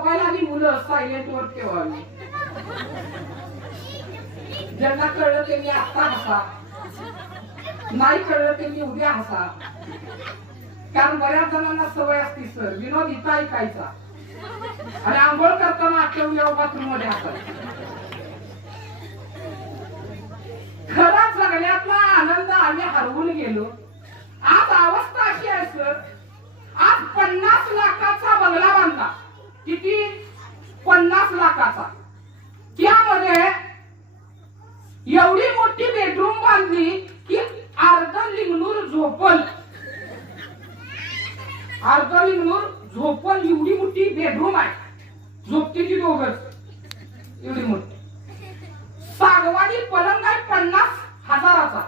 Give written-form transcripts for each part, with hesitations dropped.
Mobile आणि मुलं silent वर ठेवावी. ज्यांना कळलं त्यांनी आता हसा, नाही कळलं त्यांनी उद्या हसा. कारण बऱ्याच जणांना सवय असते सर विनोद इथं ऐकायचा आणि आंघोळ करताना आठवल्यावर बाथरूम मध्ये हसायचं. खरा जगण्यातला आनंद आम्ही हरवून गेलो. आज अवस्था अशी आहे सर, आज 50 लाखाचा बंगला बांधला. किती? 50 लाखाचा. त्यामध्ये एवढी मोठी बेडरूम बांधली की अर्ध लिंगणूर झोपल, अर्ध लिंगणूर झोपल एवढी मोठी बेडरूम आहे. झोपती ती दोघच एवढी मोठी. सागवानी पलंग आहे 50,000चा.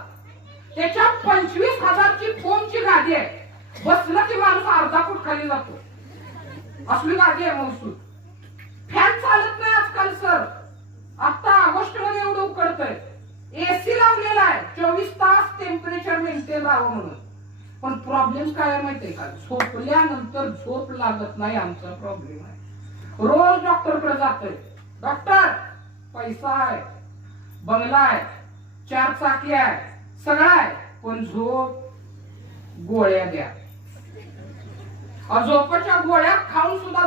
त्याच्या 25,000ची फोमची गादी आहे. बसलं की माणूस अर्धा फूट खाली जातो. असली गादी आहे मौसूद. फॅन चालत नाही आजकाल सर. आता ऑगस्ट मध्ये एवढं उकडतंय. एसी लावलेला आहे 24 तास टेम्परेचर मेंटेन राहावं म्हणून. पण प्रॉब्लेम काय आहे माहितीये का? झोपल्यानंतर झोप लागत नाही. आमचा प्रॉब्लेम आहे. रोज डॉक्टरकडे जातोय. डॉक्टर पैसा आहे, बंगला आहे, 4 चाकी आहे, सगळं आहे, पण झोप गोळ्या द्या. झोपाच्या गोळ्या खाऊन सुद्धा